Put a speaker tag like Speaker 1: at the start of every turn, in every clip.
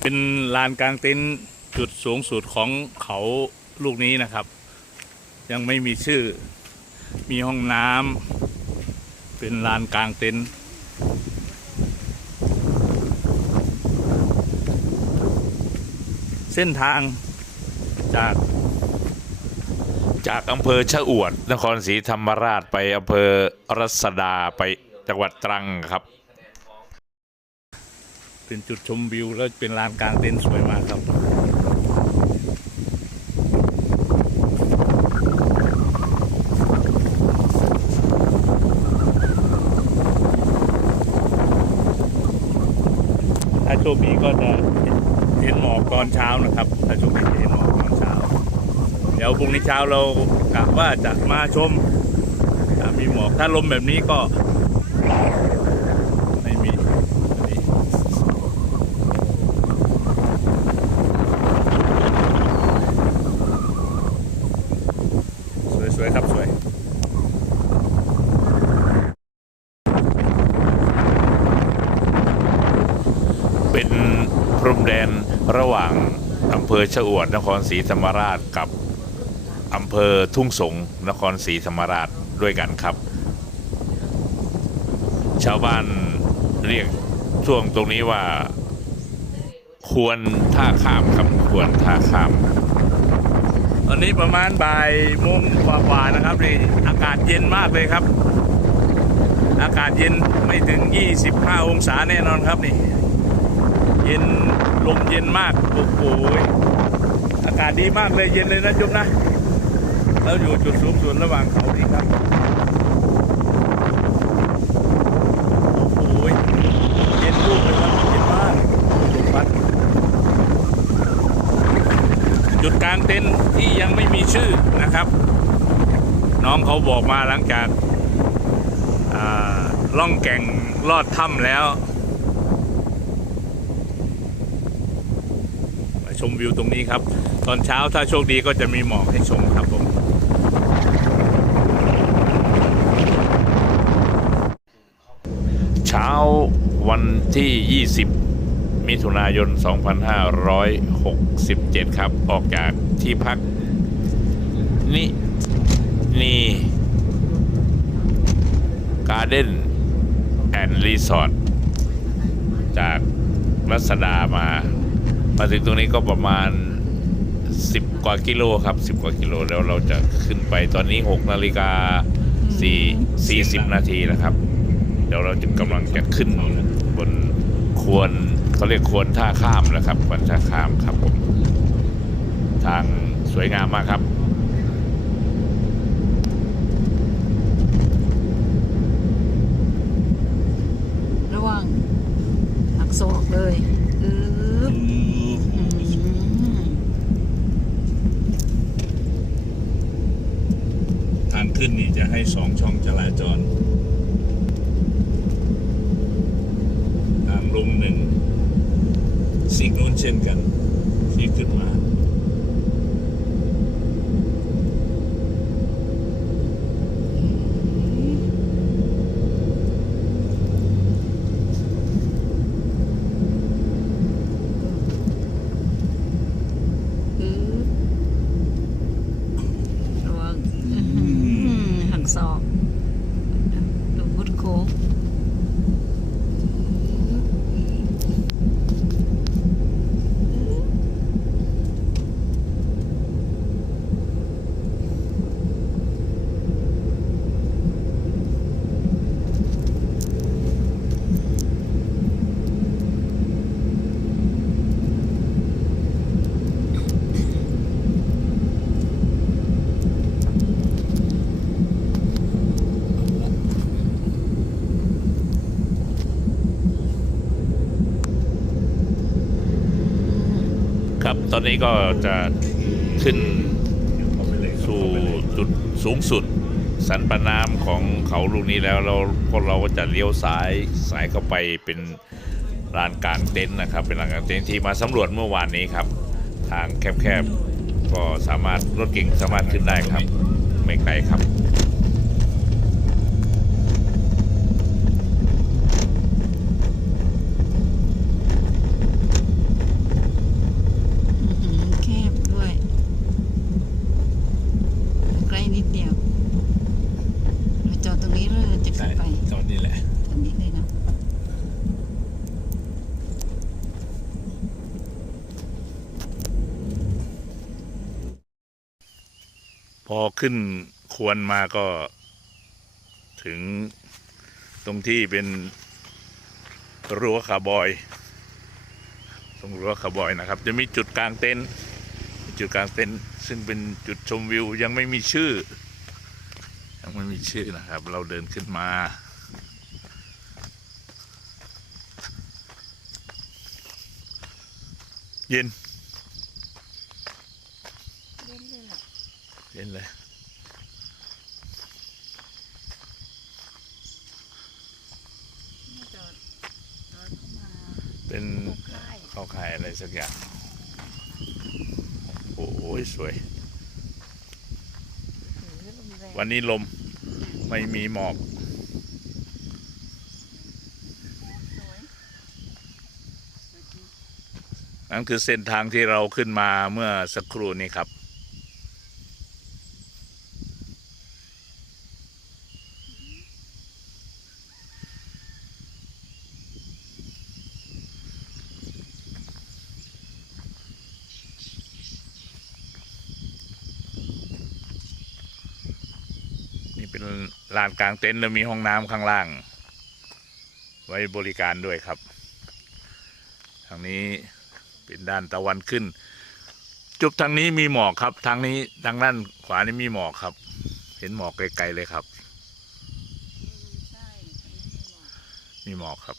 Speaker 1: เป็นลานกลางเต็นท์จุดสูงสุดของเขาลูกนี้นะครับ ยังไม่มีชื่อ มีห้องน้ำเป็นลานกลางเต็นท์เส้นทางจาก
Speaker 2: จากอำเภอชะอวด นครศรีธรรมราชไปอำเภอรัศดาไปจังหวัดตรังครับ
Speaker 1: เป็นจุดชมวิว แล้วเป็นลานกลางเต็นท์สวยมากครับถ้าโชคดีก็จะเห็นหมอกตอนเช้านะครับถ้าโชคดีจะเห็นหมอกตอนเช้า เดี๋ยวพรุ่งนี้เช้าเรากะว่าจะมาชมมีหมอกถ้าลมแบบนี้ก็ ไม่มีอันนี้ สวยๆครับสวย
Speaker 2: เป็นพรมแดนระหว่าง อำเภอชะอวดนครศรีธรรมราชกับอำเภอทุ่งสงนครศรีธรรมราชด้วยกันครับ ชาวบ้านเรียกช่วงตรงนี้ว่าควรท่าข้ามครับควรท่าข้าม
Speaker 1: ตอนนี้ประมาณบ่ายโมงกว่าๆนะครับนี่อากาศเย็นมากเลยครับ อากาศเย็นไม่ถึง 25 องศาแน่นอนครับนี่ เย็นลมเย็นมากโอ้โหากาศดีมากเลยเย็นเลยนะจุ๊บนะ แล้วอยู่จุดสูงสุดระหว่างเขานี่ครับโอ้โหเย็นลูกเลยครับเย็นมากลมพัดจุดกลางเต็นท์ที่ยังไม่มีชื่อนะครับ น้องเขาบอกมาหลังจากาล่องแก่งลอดถ้ำแล้วมาชมวิวตรงนี้ครับ ตอนเช้าถ้าโชคดีก็จะมีหมอกให้ชมครับผม
Speaker 2: เช้าวันที่ 20 มิถุนายน 2567 ครับ ออกจากที่พักนี่นี่การ์เด้นแอนด์รีสอร์ทจากรัศดามา มาถึงตรงนี้ก็ประมาณ 10 กว่ากิโลครับ 10 กว่ากิโลแล้วเราจะขึ้นไปตอนนี้ 6 นาฬิกา4 40 นาทีนะครับ เดี๋ยวเราจะกำลังจะขึ้นบนควรเขาเรียกควรท่าข้ามนะครับควรท่าข้ามครับผมทางสวยงามมากครับ
Speaker 3: ระวังหักศอกเลยอืบอืม
Speaker 1: ทาง ขึ้นนี่จะให้สองช่องจราจร ทางลงหนึ่งสิ่งนู้นเช่นกันที่ขึ้นมา
Speaker 3: อืบระวังอื้อหื อหักศ ค
Speaker 2: รับ ตอนนี้ก็จะขึ้นสู่จุดสูงสุด สันปะน้ำของเขาลูกนี้แล้วเราพวกเราก็จะเลี้ยวซ้ายสายเข้าไปเป็นลานกลางเต็นท์นะครับ เป็นลานกลางเต็นท์ที่มาสำรวจเมื่อวานนี้ครับ ทางแคบๆก็สามารถรถเก่งสามารถขึ้นได้ครับ ไม่ไกลครับ
Speaker 1: พอขึ้นควรมาก็ ถึงตรงที่เป็นรั้วคาบอย ตรงรั้วคาบอยนะครับ จะมีจุดกลางเต็นท์จุดกลางเต็นท์ซึ่งเป็นจุดชมวิวยังไม่มีชื่อ ยังไม่มีชื่อนะครับ เราเดินขึ้นมาเย็น
Speaker 3: เล่นเลยล่ะ
Speaker 1: เย็นเลย
Speaker 3: น่าจะเดินเข้ามา
Speaker 1: เป็น
Speaker 3: ปลูกได้
Speaker 1: เข้าขายอะไรสักอย่างโอ้โหสวย
Speaker 3: หรือลมแรง
Speaker 1: วันนี้ลมไม่มีหมอก
Speaker 3: สวย
Speaker 1: นั่นคือเส้นทางที่เราขึ้นมาเมื่อสักครู่นี้ครับ นี่เป็นลานกลางเต็นท์แล้วมีห้องน้ำข้างล่าง ไว้บริการด้วยครับ ทางนี้เป็นด้านตะวันขึ้น จุดทางนี้มีหมอกครับ ทางนี้ทางด้านขวานี่มีหมอกครับ เห็นหมอกไกลๆเลยครับ
Speaker 3: อืมใช่อันนี้มีหมอก
Speaker 1: มีหมอกครับ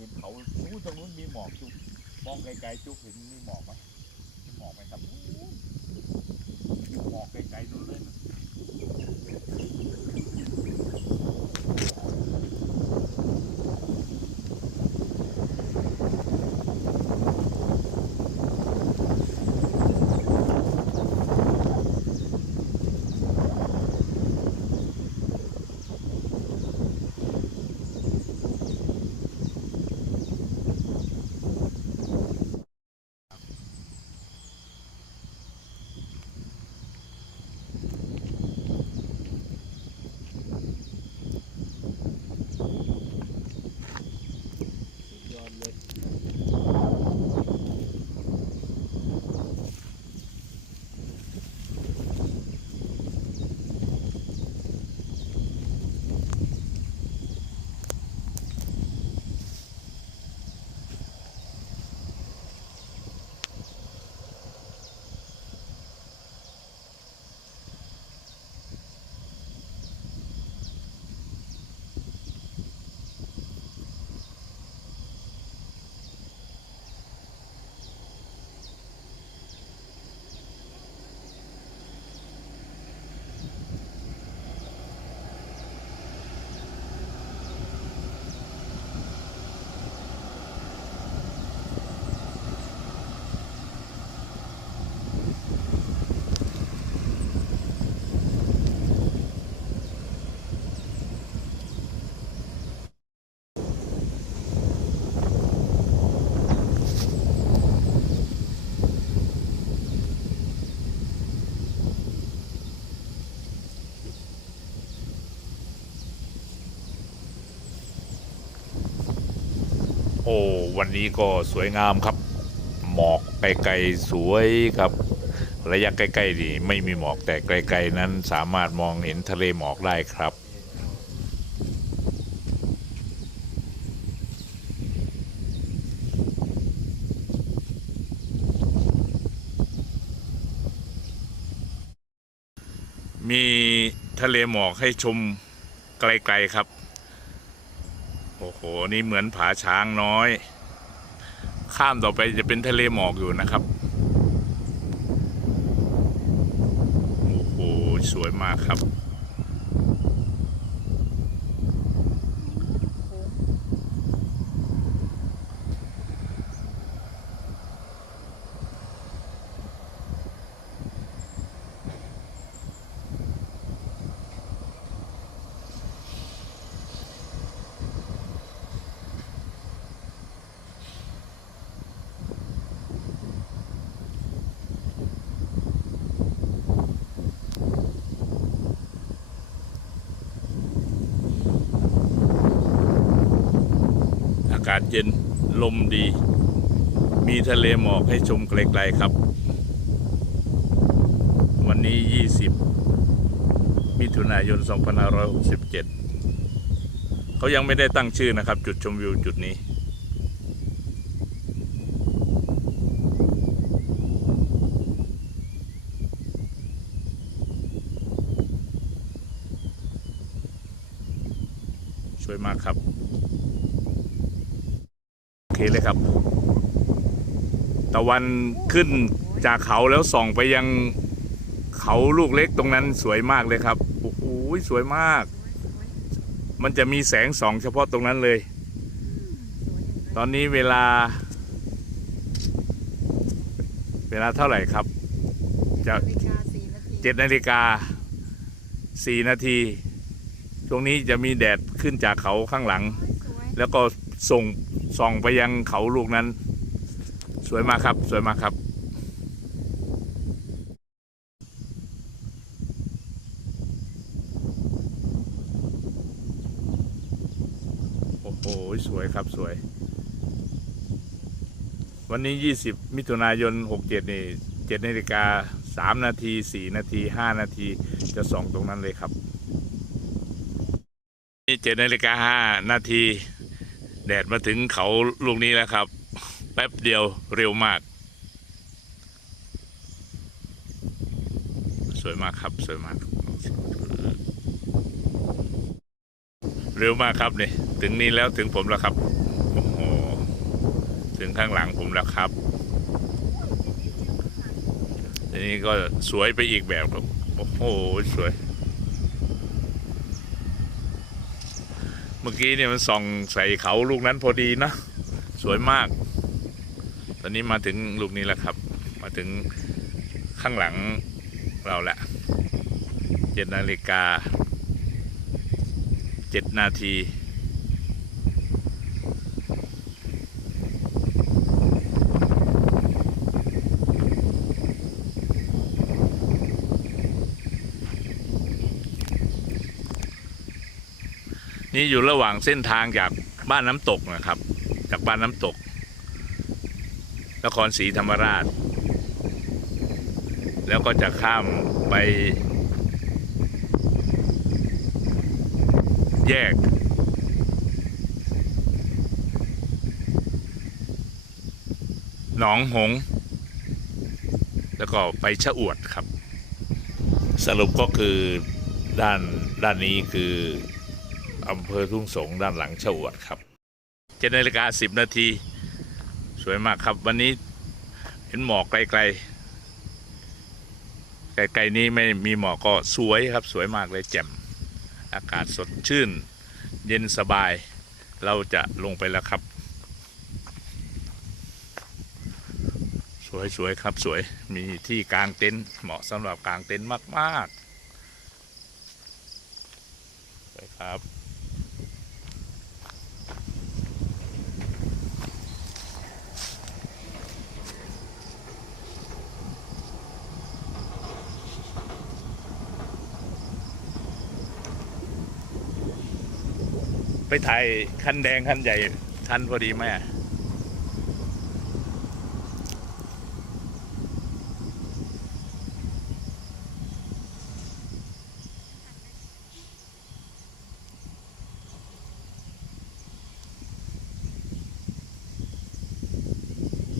Speaker 1: เห็นเขานู้นตรงนู้นมีหมอกจุ๊บมองไกลๆจุ๊บเห็นมีหมอกไหมมีหมอกไหมครับหมอกไกลๆนู้นเลย โอ้วันนี้ก็สวยงามครับ หมอกไกลๆสวยครับ ระยะใกล้ๆนี่ไม่มีหมอกแต่ไกลๆนั้นสามารถมองเห็นทะเลหมอกได้ครับมีทะเลหมอกให้ชมไกลๆครับ โอ้โห นี่เหมือนผาช้างน้อย ข้ามต่อไปจะเป็นทะเลหมอกอยู่นะครับ โอ้โห สวยมากครับากาศเย็นลมดี มีทะเลหมอกให้ชมไกลๆครับ วันนี้ 20 มิถุนายน 2567 เขายังไม่ได้ตั้งชื่อนะครับ จุดชมวิวจุดนี้วยมากครับ เคเลยครับ ตะวันขึ้นจากเขาแล้วส่องไปยังเขาลูกเล็กตรงนั้นสวยมากเลยครับโอ้โหสวยมาก มันจะมีแสงส่องเฉพาะตรงนั้นเลย ตอนนี้เวลา เวลาเท่าไหร่ครับ จะเจ็ดนาฬิกาสี่นาทีตรงนี้จะมีแดดขึ้นจากเขาข้างหลัง แล้วก็ส่ง ส่องไปยังเขาลูกนั้น สวยมากครับ สวยมากครับ โอ้โห สวยครับสวย วันนี้ 20 มิถุนายน 67 นี่7นาฬิกา3นาที4นาที5นาทีจะส่องตรงนั้นเลยครับนี่7นาฬิกา5นาที แดดมาถึงเขาลูกนี้แล้วครับ แป๊บเดียวเร็วมาก สวยมากครับสวยมาก เร็วมากครับนี่ถึงนี้แล้วถึงผมแล้วครับโอ้โหถึงข้างหลังผมแล้วครับทีนี้ก็สวยไปอีกแบบครับโอ้โหสวย เมื่อกี้เนี่ยมันส่องใส่เขาลูกนั้นพอดีนะ สวยมาก ตอนนี้มาถึงลูกนี้แล้วครับ มาถึงข้างหลังเราแหละเจ็ดนาฬิกาเจ็ดนาที นี่อยู่ระหว่างเส้นทางจากบ้านน้ำตกนะครับ จากบ้านน้ำตก นครศรีธรรมราช แล้วก็จะข้ามไป แยก หนองหงส์แล้วก็ไปชะอวดครับ สรุปก็คือด้านด้านนี้คือ อำเภอทุ่งสงด้านหลังชะอวดครับเจ็ดนาฬิกาสิบนาที สวยมากครับวันนี้เห็นหมอกไกลๆ ไกลๆนี้ไม่มีหมอกก็สวยครับสวยมากเลยแจ่ม อากาศสดชื่น เย็นสบาย เราจะลงไปแล้วครับ สวยๆครับสวยมีที่กลางเต็นท์เหมาะสำหรับกลางเต็นท์มากๆสวยครับ ไปถ่ายคันแดงคันใหญ่ทันพอดีไหม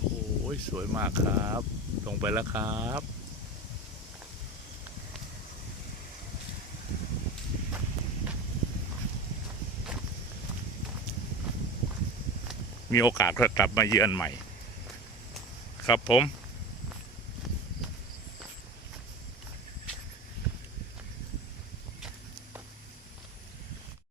Speaker 1: โอ้ยสวยมากครับ ลงไปแล้วครับ มีโอกาสก็กลับมาเยือนใหม่ ครับผม